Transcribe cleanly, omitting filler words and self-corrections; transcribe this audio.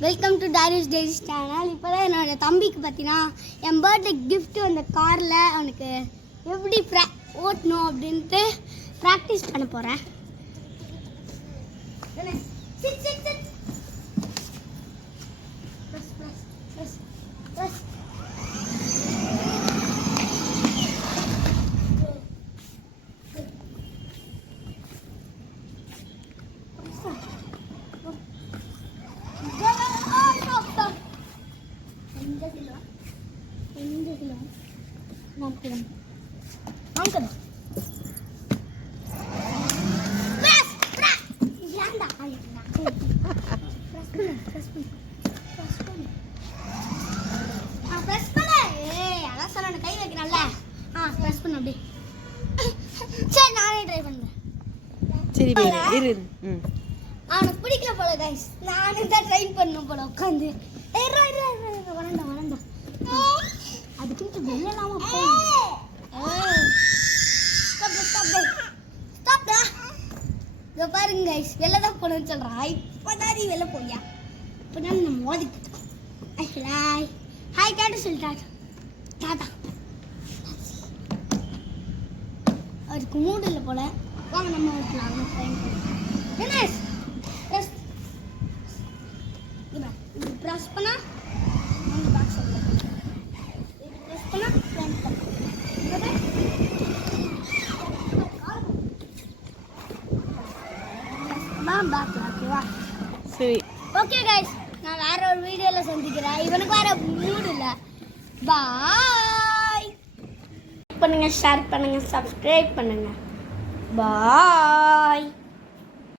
Welcome to diaries days channel. இப்போ தான் என்னோடய தம்பிக்கு பார்த்தீங்கன்னா என் பர்த்டே கிஃப்ட்டு அந்த காரில் அவனுக்கு எப்படி ஓட்டணும் அப்படின்ட்டு ப்ராக்டிஸ் பண்ண போகிறேன். கை வைக்கிறேன்ல, ப்ரெஸ் பண்ண அப்படியே. சரி, நானே ட்ரை பண்ணுறேன். சரி, அவனுக்கு பிடிக்கல போல கைஸ். நானே தான் ட்ரை பண்ணணும் போல உட்காந்து. வரண்டா வரண்டா அதுக்கு வெளியலாமா இதை பாருங்க கைஸ், வெளில தான் போகணும்னு சொல்கிறான். இப்போதான் நீ வெளில போயா? இப்போ தான் நம்ம மோதிக்கிட்டோம். ஹாய் டாட்டா சொல்லிட்டாட்டா. டாட்டா. அதுக்கு மூடு இல்லை போல. வாங்க நம்ம ஓட்டலாம். என்ன ப்ரெஸ் பண்ணா பாக்ஸ் ப்ரெஸ் பண்ணா ஓகேவா? சரி, ஓகே கைஸ், நான் வேற ஒரு வீடியோவில் சந்திக்கிறேன். இவனுக்கு வேற மூடு இல்லை. பாய். பண்ணுங்க, ஷேர் பண்ணுங்க, சப்ஸ்கிரைப் பண்ணுங்க. பாய்.